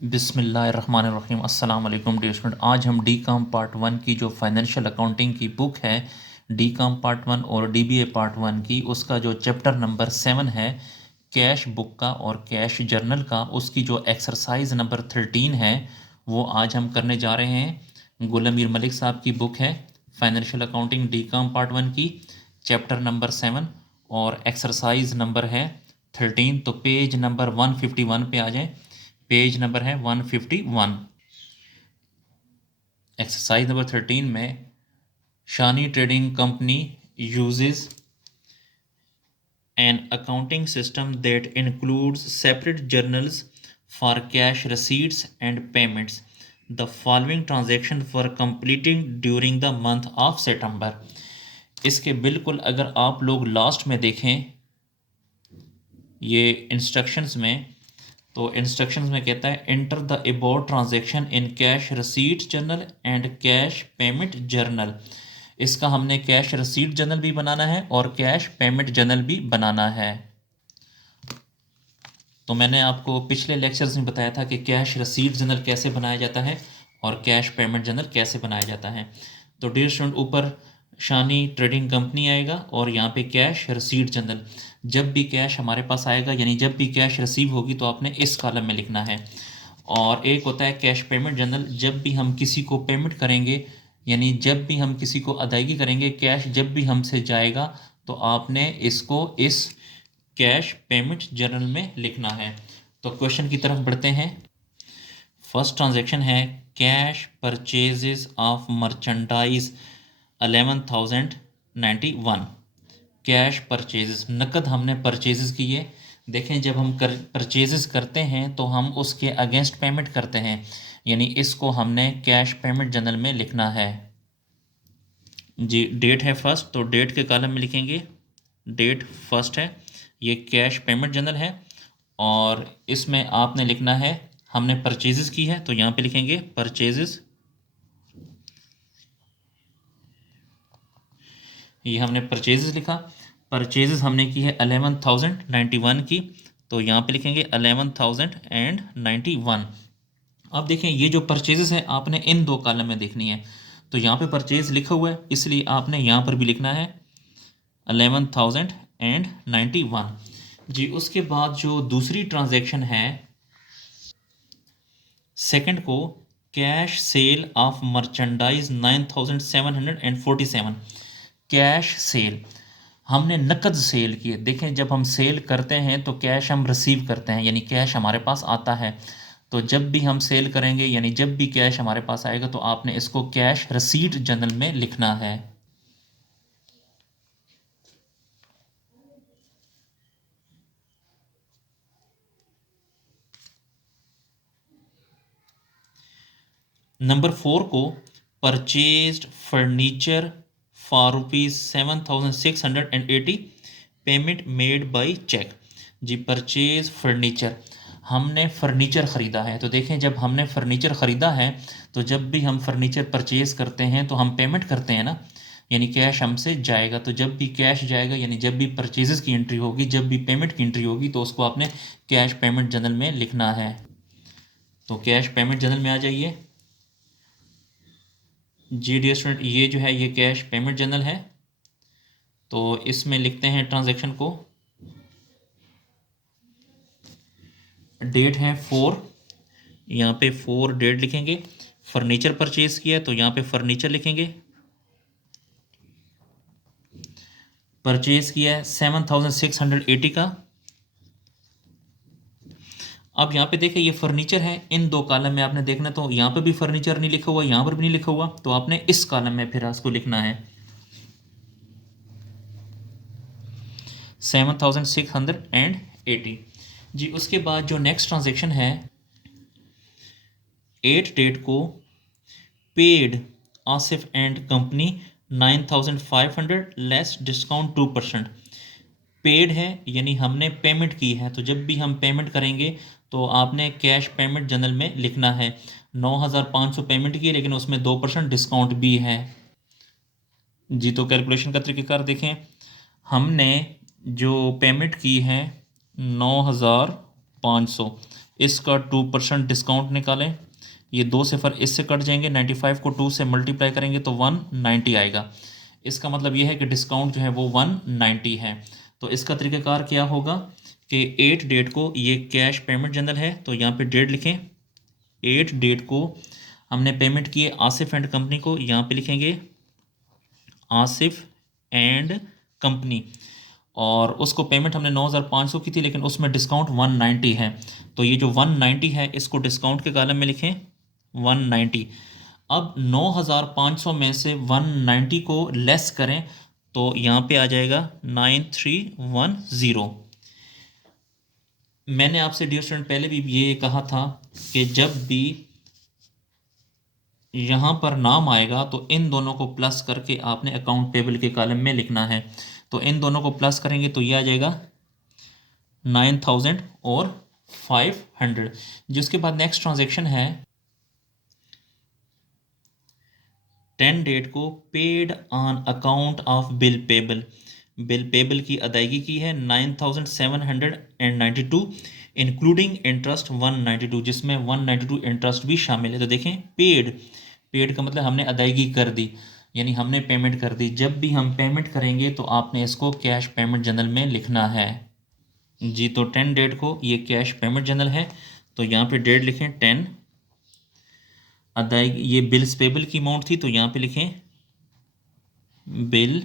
बिस्मिल्लाहिर्रहमानिर्रहीम। अस्सलाम वालेकुम डियर स्टूडेंट। आज हम डी कॉम पार्ट वन की जो फाइनेंशियल अकाउंटिंग की बुक है, डी कॉम पार्ट वन और डीबीए पार्ट वन की, उसका जो चैप्टर नंबर 7 है कैश बुक का और कैश जर्नल का, उसकी जो एक्सरसाइज नंबर 13 है वो आज हम करने जा रहे हैं। गुलाम मीर मलिक साहब की बुक है financial accounting D com part one की, चैप्टर नंबर 7 और एक्सरसाइज नंबर है 13। तो पेज नंबर 151 पे आ जाए। पेज नंबर है 151। एक्सरसाइज नंबर 13 में Shani trading company uses an accounting system that includes separate journals for cash receipts and payments. The following transactions were completing during the month of September. इसके बिल्कुल अगर आप लोग last में देखें ये इंस्ट्रक्शंस में, तो इंस्ट्रक्शंस में कहता है enter the about transaction in cash receipt journal and cash payment journal. इसका हमने कैश रसीट जर्नल भी बनाना है और कैश पेमेंट जर्नल भी बनाना है। तो मैंने आपको पिछले लेक्चर्स में बताया था कि कैश रसीट जर्नल कैसे बनाया जाता है और कैश पेमेंट जर्नल कैसे बनाया जाता है। तो डियर स्टूडेंट, ऊपर शानी ट्रेडिंग कंपनी आएगा और यहाँ पे कैश रसीट जर्नल। जब भी कैश हमारे पास आएगा यानी जब भी कैश रिसीव होगी तो आपने इस कॉलम में लिखना है। और एक होता है कैश पेमेंट जर्नल, जब भी हम किसी को पेमेंट करेंगे यानी जब भी हम किसी को अदायगी करेंगे, कैश जब भी हमसे जाएगा तो आपने इसको इस कैश पेमेंट जर्नल में लिखना है। तो क्वेश्चन की तरफ बढ़ते हैं। फर्स्ट ट्रांजैक्शन है cash purchases of merchandise 11,091। Cash purchases, नकद हमने परचेजेस किए। देखें, जब हम परचेजेस करते हैं तो हम उसके अगेंस्ट पेमेंट करते हैं, यानी इसको हमने कैश पेमेंट जर्नल में लिखना है जी। डेट है फर्स्ट, तो डेट के कॉलम में लिखेंगे डेट फर्स्ट है, ये कैश पेमेंट जर्नल है और इसमें आपने लिखना है हमने परचेजेस की है तो यहाँ पे लिखेंगे परचेजेस। ये हमने परचेजेस लिखा। परचेजेस हमने की है 11,091 की, तो यहाँ पे लिखेंगे 11,091। अब देखें, ये जो परचेजेस है आपने इन दो कॉलम में देखनी है। तो यहाँ पे परचेज लिखा हुआ है इसलिए आपने यहाँ पर भी लिखना है 11,091 जी। उसके बाद जो दूसरी ट्रांजैक्शन है सेकंड को, cash cell of merchandise 9,747। Cash cell, हमने नकद सेल किए। देखें, जब हम सेल करते हैं तो कैश हम रिसीव करते हैं यानी कैश हमारे पास आता है। तो जब भी हम सेल करेंगे यानी जब भी कैश हमारे पास आएगा तो आपने इसको कैश रसीट जर्नल में लिखना है। नंबर 4 को, purchased furniture for ₹7,680, payment made by cheque जी। परचेज फर्नीचर, हमने फर्नीचर ख़रीदा है। तो देखें, जब हमने फर्नीचर ख़रीदा है तो जब भी हम फर्नीचर परचेज करते हैं तो हम पेमेंट करते हैं ना, यानी कैश हमसे जाएगा। तो जब भी कैश जाएगा यानी जब भी परचेजेस की एंट्री होगी, जब भी पेमेंट की एंट्री होगी तो उसको आपने कैश पेमेंट जर्नल में लिखना है। तो कैश पेमेंट जर्नल में आ जाइए जी डियर स्टूडेंट। ये जो है ये कैश पेमेंट जर्नल है, तो इसमें लिखते हैं ट्रांजैक्शन को। डेट है 4, यहाँ पे 4 डेट लिखेंगे। फर्नीचर परचेज किया तो यहाँ पे फर्नीचर लिखेंगे। परचेज किया है 7,680 का। अब यहाँ पे देखिए ये फर्नीचर है, इन दो कॉलम में आपने देखना, तो यहाँ पे भी फर्नीचर नहीं लिखा हुआ, यहाँ पर भी नहीं लिखा हुआ, तो आपने इस कॉलम में फिर उसको लिखना है 7,680 जी। उसके बाद जो नेक्स्ट ट्रांजेक्शन है 8 डेट को, paid Asif and company 9,500 less discount 2%। Paid है यानी हमने पेमेंट की है, तो जब भी हम पेमेंट करेंगे तो आपने कैश पेमेंट जर्नल में लिखना है 9,500 पेमेंट की है लेकिन उसमें 2% डिस्काउंट भी है जी। तो कैलकुलेशन का तरीक़ेकार देखें, हमने जो पेमेंट की है 9,500 इसका 2% डिस्काउंट निकालें, ये 2 सिफर इससे कट जाएंगे, 95 को 2 से मल्टीप्लाई करेंगे तो 190 आएगा। इसका मतलब ये है कि डिस्काउंट जो है वो 190 है। तो इसका तरीक़ाकार क्या होगा कि 8 डेट को ये कैश पेमेंट जनरल है, तो यहाँ पे डेट लिखें। 8 डेट को हमने पेमेंट किए आसिफ एंड कंपनी को, यहाँ पे लिखेंगे आसिफ एंड कंपनी, और उसको पेमेंट हमने 9,500 की थी, लेकिन उसमें डिस्काउंट 190 है। तो ये जो 190 है इसको डिस्काउंट के कॉलम में लिखें 190। अब 9,500 में से 190 को लेस करें तो यहाँ पे आ जाएगा 9310। मैंने आपसे डियर स्टूडेंट पहले भी ये कहा था कि जब भी यहाँ पर नाम आएगा तो इन दोनों को प्लस करके आपने अकाउंट पेबल के कॉलम में लिखना है। तो इन दोनों को प्लस करेंगे तो ये आ जाएगा 9,000 और 500। जिसके बाद नेक्स्ट ट्रांजेक्शन है 10 डेट को paid on account of bill payable. Bill payable की अदायगी की है 9,792 इंक्लूडिंग इंटरेस्ट 192, जिसमें 192 इंटरेस्ट भी शामिल है। तो देखें पेड, पेड का मतलब हमने अदायगी कर दी, यानी हमने पेमेंट कर दी। जब भी हम पेमेंट करेंगे तो आपने इसको कैश पेमेंट जनरल में लिखना है जी। तो 10 डेट को ये कैश पेमेंट जनरल है, तो यहाँ पे डेट लिखें 10। अदायगी ये बिल्स पेबल की अमाउंट थी, तो यहाँ पे लिखें बिल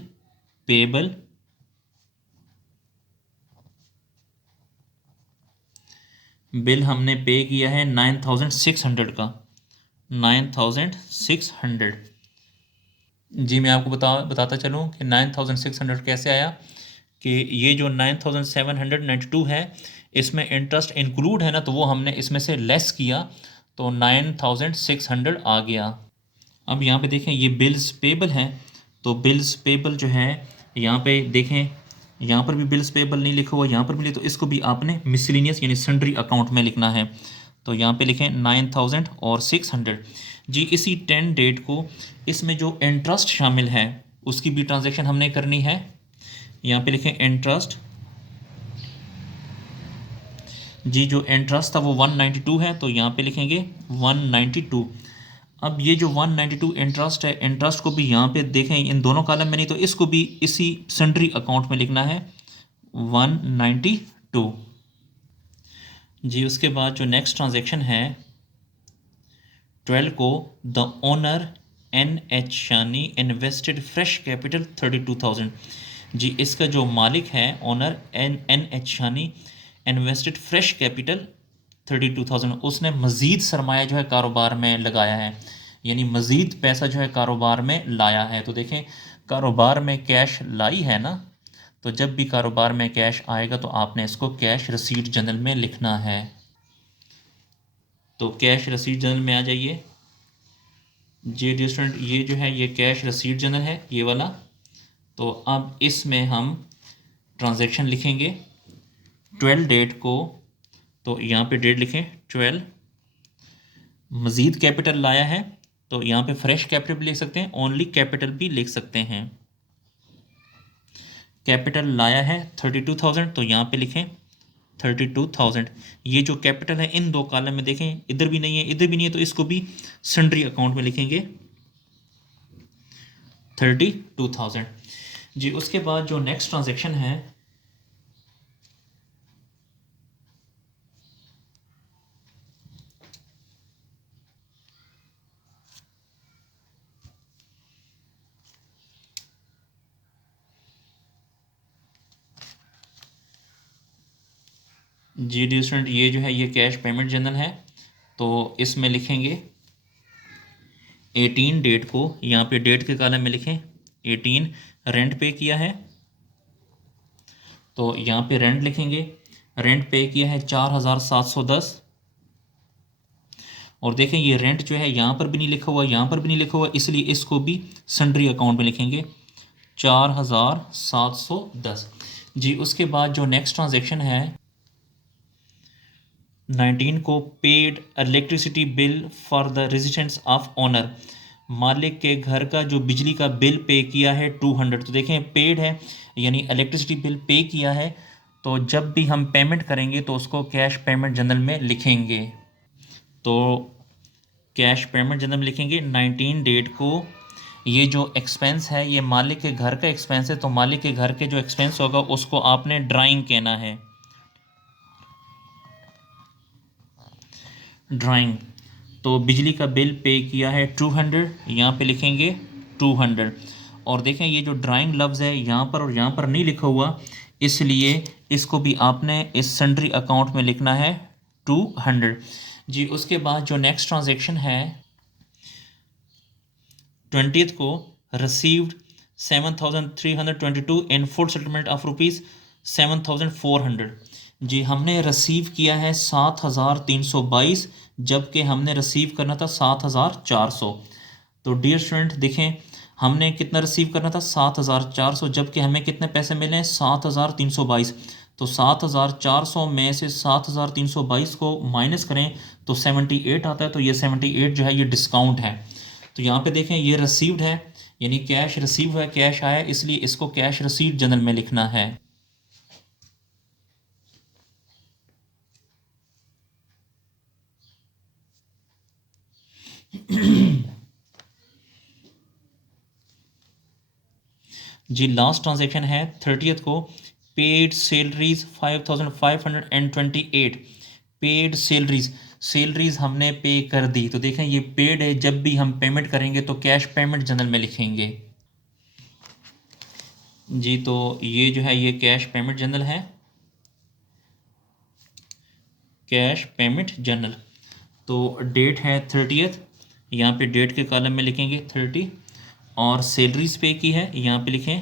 पेबल, बिल हमने पे किया है 9,600 का, 9,600। जी मैं आपको बताता चलूँ कि 9,600 कैसे आया। कि ये जो 9,792 है इसमें इंटरेस्ट इंक्लूड है ना, तो वो हमने इसमें से लेस किया तो 9,600 आ गया। अब यहाँ पे देखें ये बिल्स पेबल हैं, तो बिल्स पेबल जो है यहाँ पे देखें, यहाँ पर भी बिल्स पेबल नहीं लिखा हुआ, यहाँ पर भी लिखा, तो इसको भी आपने मिसलिनियस यानी सन्ड्री अकाउंट में लिखना है। तो यहाँ पे लिखें 9,000 और 600 जी। इसी 10 डेट को इसमें जो इंटरेस्ट शामिल है उसकी भी ट्रांजेक्शन हमने करनी है। यहाँ पे लिखें इंटरेस्ट जी, जो इंटरेस्ट था वो 192 है, तो यहाँ पे लिखेंगे 192। अब ये जो 192 इंटरेस्ट है, इंटरेस्ट को भी यहाँ पे देखें इन दोनों कॉलम में नहीं, तो इसको भी इसी सन्ड्री अकाउंट में लिखना है 192 जी। उसके बाद जो नेक्स्ट ट्रांजेक्शन है 12 को the owner NH Shani invested fresh capital 32,000 जी। इसका जो मालिक है ओनर NH शानी इन्वेस्टेड फ्रेश कैपिटल 32,000, उसने मज़ीद सरमाया जो है कारोबार में लगाया है, यानी मज़ीद पैसा जो है कारोबार में लाया है। तो देखें कारोबार में कैश लाई है ना, तो जब भी कारोबार में कैश आएगा तो आपने इसको कैश रसीद जनरल में लिखना है। तो कैश रसीद जनरल में आ जाइए जी डियर स्टूडेंट, ये जो है ये कैश रसीद जनरल है ये वाला। तो अब इसमें हम ट्रांजैक्शन लिखेंगे 12 डेट को, तो यहाँ पे डेट लिखें 12। मज़ीद कैपिटल लाया है तो यहाँ पे फ्रेश कैपिटल भी लिख सकते हैं, ओनली कैपिटल भी लिख सकते हैं। कैपिटल लाया है 32,000, तो यहाँ पे लिखें 32,000। ये जो कैपिटल है इन दो कॉलम में देखें, इधर भी नहीं है इधर भी नहीं है, तो इसको भी सन्ड्री अकाउंट में लिखेंगे 32,000 जी। उसके बाद जो नेक्स्ट ट्रांजैक्शन है जी डियर स्टूडेंट, ये जो है ये कैश पेमेंट जनरल है, तो इसमें लिखेंगे 18 डेट को, यहाँ पे डेट के कॉलम में लिखें 18। रेंट पे किया है तो यहाँ पे रेंट लिखेंगे, रेंट पे किया है 4,710। और देखें ये रेंट जो है यहाँ पर भी नहीं लिखा हुआ यहाँ पर भी नहीं लिखा हुआ, इसलिए इसको भी सन्ड्री अकाउंट में लिखेंगे 4,710 जी। उसके बाद जो नेक्स्ट ट्रांजैक्शन है 19 को paid electricity bill for the residence of owner, मालिक के घर का जो बिजली का बिल पे किया है 200। तो देखें पेड है यानी इलेक्ट्रिसिटी बिल पे किया है तो जब भी हम पेमेंट करेंगे तो उसको कैश पेमेंट जनरल में लिखेंगे। तो कैश पेमेंट जनरल में लिखेंगे 19 डेट को। ये जो एक्सपेंस है ये मालिक के घर का एक्सपेंस है, तो मालिक के घर के जो एक्सपेंस होगा उसको आपने ड्राइंग कहना है, ड्राइंग। तो बिजली का बिल पे किया है 200, यहाँ पे लिखेंगे 200। और देखें ये जो ड्राइंग लफ्ज़ है यहाँ पर और यहाँ पर नहीं लिखा हुआ, इसलिए इसको भी आपने इस सन्ड्री अकाउंट में लिखना है 200 जी। उसके बाद जो नेक्स्ट ट्रांजेक्शन है 20th को received 7322 in full settlement of ₹7400 जी। हमने रिसीव किया है 7322, जबकि हमने रिसीव करना था 7400। तो डियर स्टूडेंट देखें, हमने कितना रिसीव करना था 7400, जबकि हमें कितने पैसे मिले हैं 7322। तो 7400 में से 7322 को माइनस करें तो 78 आता है। तो ये 78 जो है ये डिस्काउंट है। तो यहाँ पे देखें ये रिसीव्ड है, यानी कैश रिसीव हुआ है, कैश आया, इसलिए इसको कैश रिसीव्ड जनरल में लिखना है। जी लास्ट ट्रांजेक्शन है 30th को paid salaries 5528। Paid salaries, salaries हमने पे कर दी। तो देखें ये पेड है, जब भी हम पेमेंट करेंगे तो कैश पेमेंट जनरल में लिखेंगे जी। तो ये जो है ये कैश पेमेंट जनरल है, कैश पेमेंट जनरल। तो डेट है 30th, यहाँ पे डेट के कॉलम में लिखेंगे 30, और सैलरीज पे की है यहाँ पे लिखें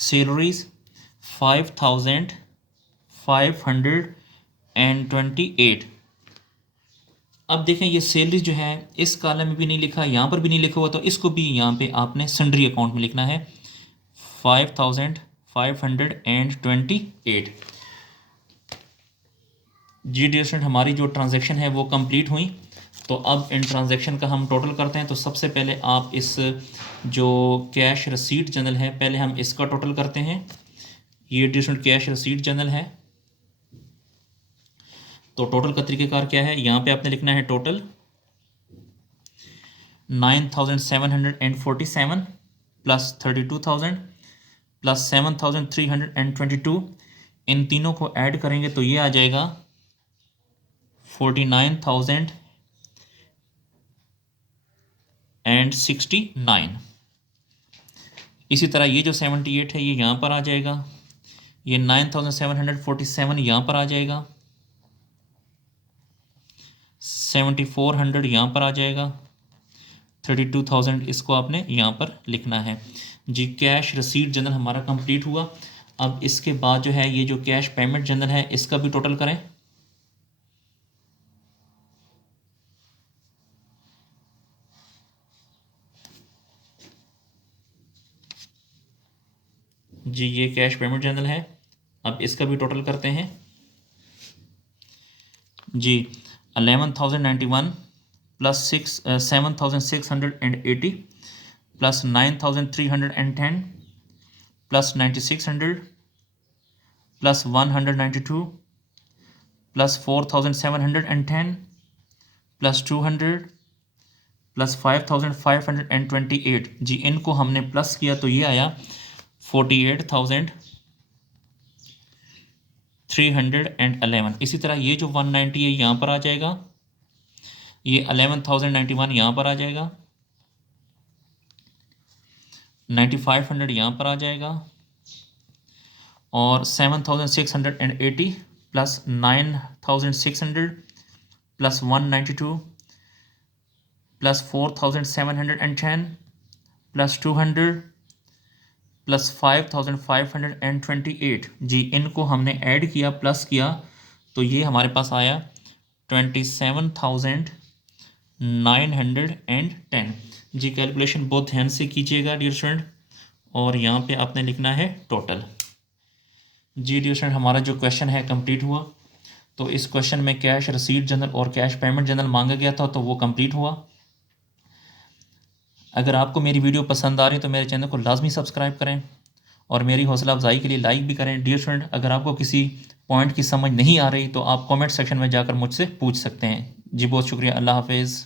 सैलरीज 5528। अब देखें ये सैलरी जो है इस कॉलम में भी नहीं लिखा, यहाँ पर भी नहीं लिखा हुआ, तो इसको भी यहाँ पे आपने सन्ड्री अकाउंट में लिखना है 5528। जी डियर स्टूडेंट, हमारी जो ट्रांजैक्शन है वो कंप्लीट हुई। तो अब इन ट्रांजैक्शन का हम टोटल करते हैं। तो सबसे पहले आप इस जो कैश रसीट जनरल है पहले हम इसका टोटल करते हैं। ये dear student cash receipt journal है। तो टोटल का तरीक़ेकार क्या है, यहाँ पे आपने लिखना है टोटल 9747 प्लस 32,000 प्लस 7322। इन तीनों को ऐड करेंगे तो ये आ जाएगा 49,069। इसी तरह ये जो 78 है ये यहाँ पर आ जाएगा, ये 9747 यहाँ पर आ जाएगा, 7400 यहाँ पर आ जाएगा, 32,000 इसको आपने यहाँ पर लिखना है जी। कैश रसीट जनरल हमारा कंप्लीट हुआ। अब इसके बाद जो है ये जो कैश पेमेंट जनरल है इसका भी टोटल करें। जी ये कैश पेमेंट जनरल है, अब इसका भी टोटल करते हैं जी। 11,091 plus 7,680 plus 9,310 plus 9,600 plus 192 plus 4,710 plus 200 plus 5,528 जी। इनको हमने प्लस किया तो ये आया 48,311। इसी तरह ये जो 190 है यहाँ पर आ जाएगा, ये 11,091 यहाँ पर आ जाएगा, 9,500 यहाँ पर आ जाएगा, और 7,680 plus 9,600 plus 192 plus 4,710 plus 200 plus 5,528 जी। इनको हमने ऐड किया प्लस किया तो ये हमारे पास आया 27,910 जी। कैलकुलेशन बहुत ध्यान से कीजिएगा डियर स्टूडेंट, और यहाँ पे आपने लिखना है टोटल जी। डियर स्टूडेंट हमारा जो क्वेश्चन है कंप्लीट हुआ। तो इस क्वेश्चन में कैश रसीट जनरल और कैश पेमेंट जनरल मांगा गया था, तो वो कंप्लीट हुआ। अगर आपको मेरी वीडियो पसंद आ रही है तो मेरे चैनल को लाजमी सब्सक्राइब करें और मेरी हौसला अफजाई के लिए लाइक भी करें। डियर स्टूडेंट, अगर आपको किसी पॉइंट की समझ नहीं आ रही तो आप कमेंट सेक्शन में जाकर मुझसे पूछ सकते हैं। जी बहुत शुक्रिया, अल्लाह हाफिज़।